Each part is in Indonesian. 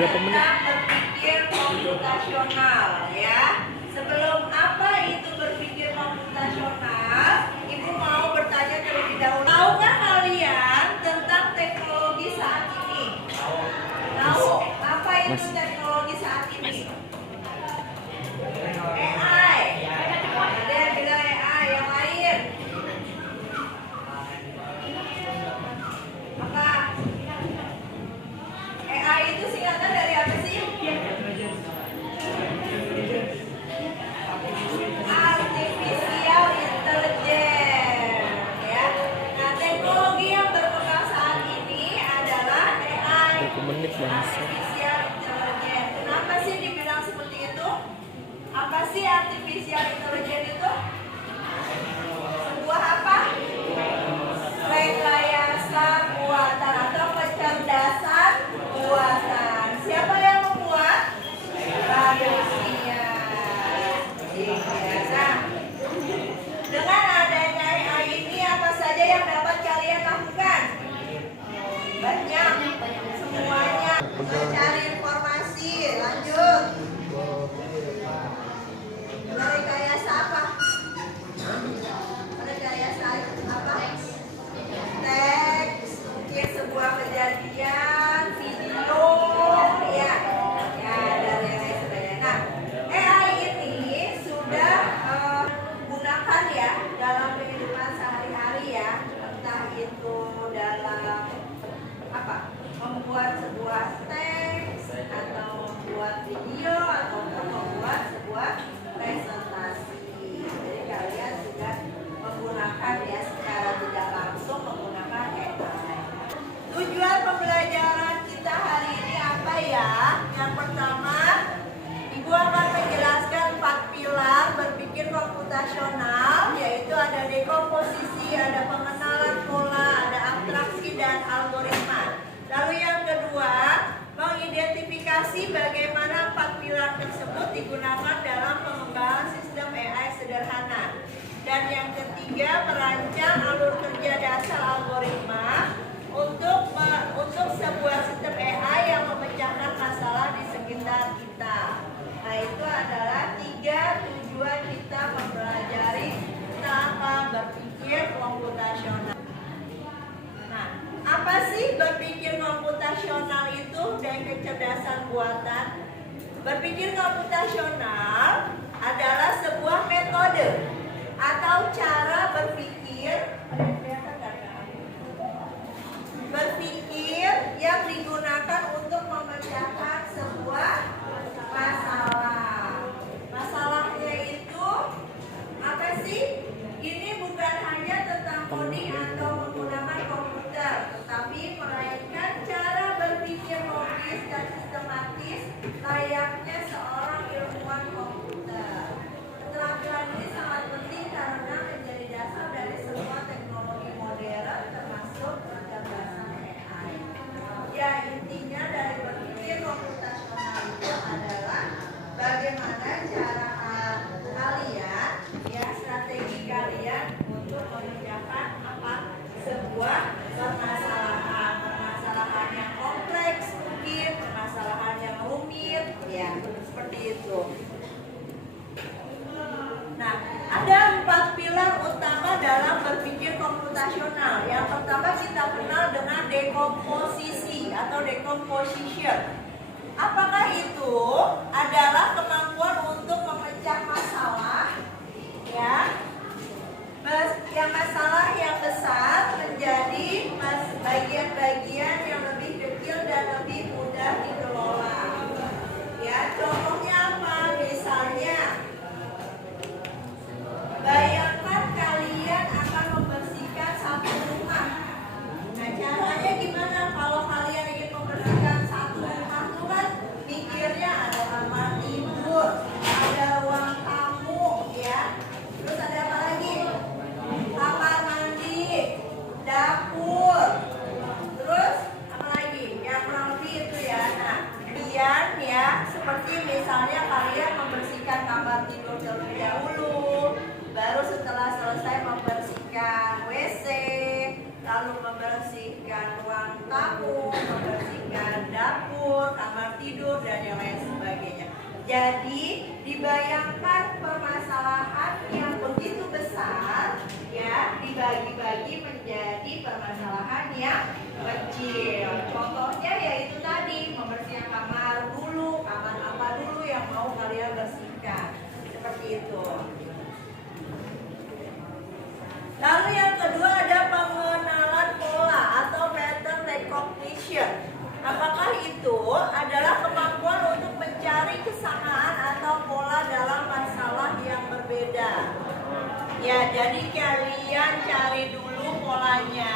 berapa menit? Kita berpikir komputasional ya. Sebelum apa itu berpikir komputasional, Ibu mau bertanya terlebih dahulu. Tahukah kalian tentang teknologi saat ini? Tahu? Apa itu teknologi saat ini? AI. Ada yang bilang AI, yang lain? Apa? AI itu singkatan dari apa sih? Artificial Intelligence ya. Nah, teknologi yang berkembang saat ini adalah AI, Berapa menit bangsa? Artificial Intelligence. Kenapa sih dibilang seperti itu? Apa sih Artificial Intelligence itu? Sebuah apa? Rekayasa buatan atau kecerdasan buatan. Siapa yang membuat? Manusia. Nah, dengan adanya AI ini apa saja yang dapat kalian lakukan? Banyak, semuanya. Mencari informasi, lanjut. Rekayasa apa? Rekayasa apa? Teks, mungkin sebuah kejadian, video, ya, dan lain sebagainya. Nah, AI ini sudah gunakan ya dalam kehidupan sehari-hari ya, entah itu dalam apa, membuat sebuah teks atau membuat video atau membuat sebuah presentasi. Jadi kalian juga menggunakan ya secara tidak langsung menggunakan AI. Tujuan pembelajaran kita hari ini apa ya? Yang pertama, Ibu akan menjelaskan 4 pilar berpikir komputasional, yaitu ada dekomposisi, ada pengenalan pola, ada abstraksi dan algoritma. Lalu yang kedua, mengidentifikasi bagaimana 4 pilar tersebut digunakan dalam pengembangan sistem AI sederhana. Dan yang ketiga, merancang alur kerja dasar algoritma untuk sebuah sistem AI yang memecahkan masalah di sekitar kita. Nah, itu adalah 3 tujuan kita mempelajari tentang berpikir komputasional. Nah, apa sih berpikir komputasional itu dan kecerdasan buatan? Berpikir komputasional adalah sebuah metode atau cara berpikir yang digunakan untuk memecahkan sebuah masalah. Masalahnya itu apa sih? Ini bukan hanya tentang coding atau menggunakan komputer, tetapi melainkan cara berpikir logis dan sistematis layaknya seorang ilmuwan komputer. Keterampilan ini sangat penting karena menjadi dasar dari semua teknologi modern termasuk kecerdasan AI. Ya, intinya dari berpikir komputasional itu adalah bagaimana cara kalian, ya, strategi kalian untuk memecahkan apa sebuah permasalahan yang kompleks, mungkin permasalahan yang rumit, ya, seperti itu. Nah, ada 4 pilar utama dalam berpikir komputasional. Yang pertama kita kenal dengan dekomposisi atau decomposition. Apakah itu? Adalah kemampuan untuk memecah masalah, ya, yang masalah yang besar menjadi bagian-bagian yang lebih kecil dan lebih mudah dikelola. Ya, contohnya apa? Misalnya, bayangkan kalian akan membersihkan satu rumah. Nah, caranya gimana kalau kalian ingin membersihkan satu rumah itu kan mikirnya ada kamar tidur, ada ruang tamu, ya. Terus ada apa lagi? Kamar mandi, dapur. Terus apa tidur dan yang lain sebagainya. Jadi dibayangkan permasalahan yang begitu besar ya dibagi-bagi menjadi permasalahan yang kecil. Contohnya yaitu tadi membersihkan kamar dulu, kamar apa dulu yang mau kalian bersihkan. Seperti itu. Lalu yang kedua ada pengenalan pola atau pattern recognition. Apakah itu adalah kemampuan untuk mencari kesamaan atau pola dalam masalah yang berbeda? Ya, jadi kalian cari dulu polanya,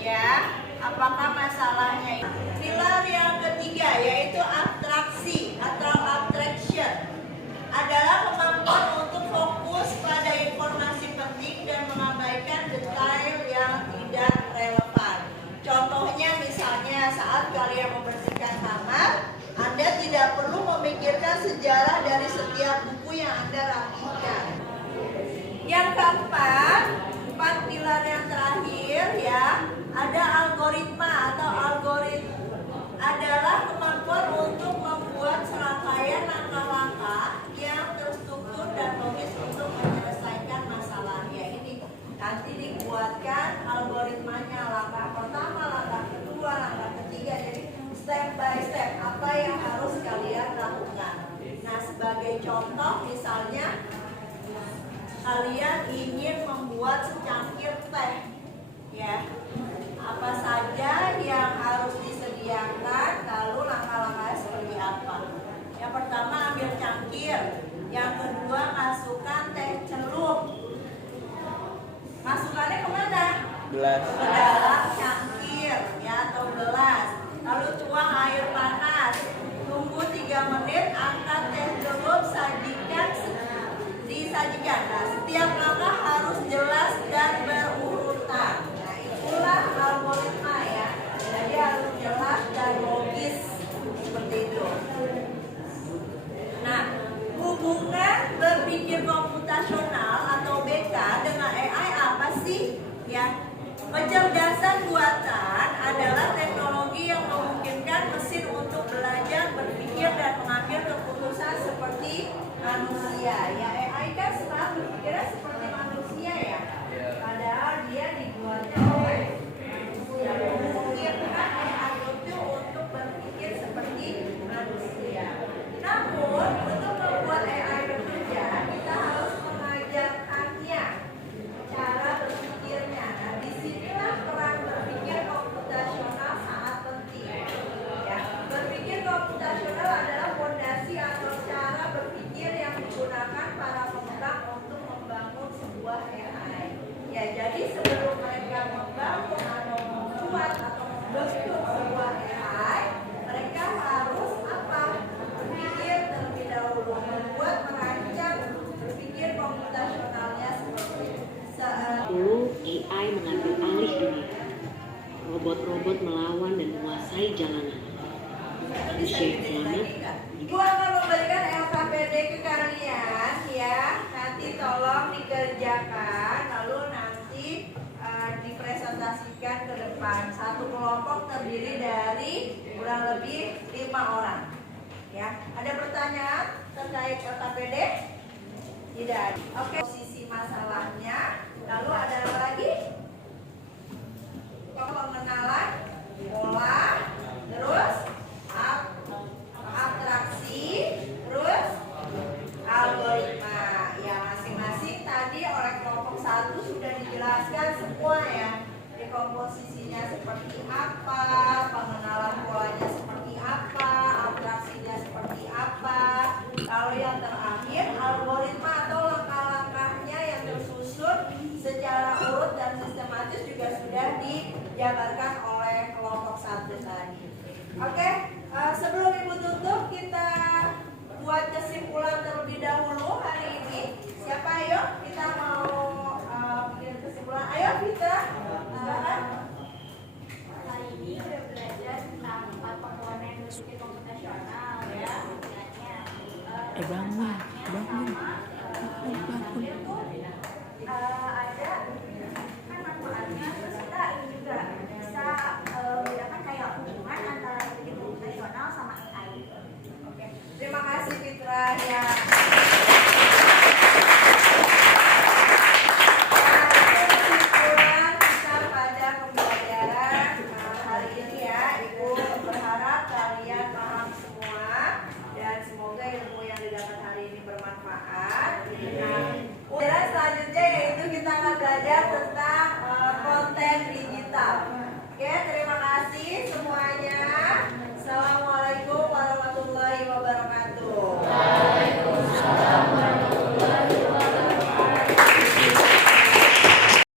ya. Apakah masalahnya? Pilar yang ketiga yaitu abstraksi atau abstraction adalah kemampuan untuk fokus pada informasi penting dan mengabaikan detail yang tidak relevan. Contohnya misalnya saat kalian membersihkan kamar, Anda tidak perlu memikirkan sejarah dari setiap buku yang Anda rapikan. Yang keempat, 4 pilar yang terakhir ya, ada algoritma atau algoritma adalah kemampuan untuk membuat serangkaian langkah-langkah yang terstruktur dan logis untuk menyelesaikan masalah. Ya ini nanti dibuatkan algoritmanya, langkah pertama, langkah kedua, langkah ketiga. Jadi step by step apa yang harus kalian lakukan. Nah sebagai contoh misalnya kalian ingin membuat secangkir teh, ya apa saja yang harus disediakan, lalu langkah-langkahnya seperti apa. Yang pertama ambil cangkir, yang kedua masukkan teh celup. Masukkannya kemana? Gelas. Ke dalam cangkir ya atau gelas. Lalu tuang air panas, tunggu 3 menit, angkat teh celup, disajikan. Nah, setiap langkah harus jelas dan berurutan. Nah, itulah algoritma ya. Jadi harus jelas dan logis seperti itu. Nah, hubungan berpikir komputasional atau BK dengan AI apa sih? Ya, kecerdasan buatan adalah teknologi yang memungkinkan mesin untuk belajar, berpikir dan mengambil keputusan seperti manusia. Ya, AI kan selalu berpikirnya seperti manusia ya. Padahal dia dibuatnya oleh manusia. Memungkinkan AI itu untuk berpikir seperti manusia. Namun, untuk membuat AI bekerja, kita harus mengajarkannya cara berpikirnya. Nah, disinilah peran berpikir komputasional sangat penting. Ya, berpikir komputasional adalah fondasi atau cara berpikir yang digunakan para pengembang untuk membangun sebuah AI. Ya, jadi sebelum mereka membangun atau membuat atau membentuk sebuah AI, mereka harus apa? Berpikir terlebih dahulu, membuat merancang berpikir komputasionalnya seperti Dulu AI mengambil alih dunia. Robot-robot melawan dan menguasai jalanan. Manusia yang selamat. Ibu akan memberikan LKPD ke kalian ya. Nanti tolong dikerjakan, lalu nanti dipresentasikan ke depan. Satu kelompok terdiri dari kurang lebih 5 orang. Ya, ada pertanyaan terkait LKPD? Tidak. Oke, posisi masalahnya. Lalu ada apa lagi? Pengenalan pola, terus abstraksi, terus algoritma. Ya, masing-masing tadi oleh kelompok 1 sudah dijelaskan semua ya. Komposisinya seperti apa, pengenalan polanya seperti apa, abstraksinya seperti apa. Kalau yang terakhir algoritma atau langkah-langkahnya yang tersusun secara urut dan sistematis juga sudah dijabarkan oleh kelompok 1 tadi. Oke, sebelum Ibu tutup kita buat kesimpulan terlebih dahulu hari ini. Siapa ayo kita mau bikin kesimpulan? Ayo Fitra. Hari ini udah belajar tentang 4 komponen berpikir komputasional ya. Bangun. Pertama,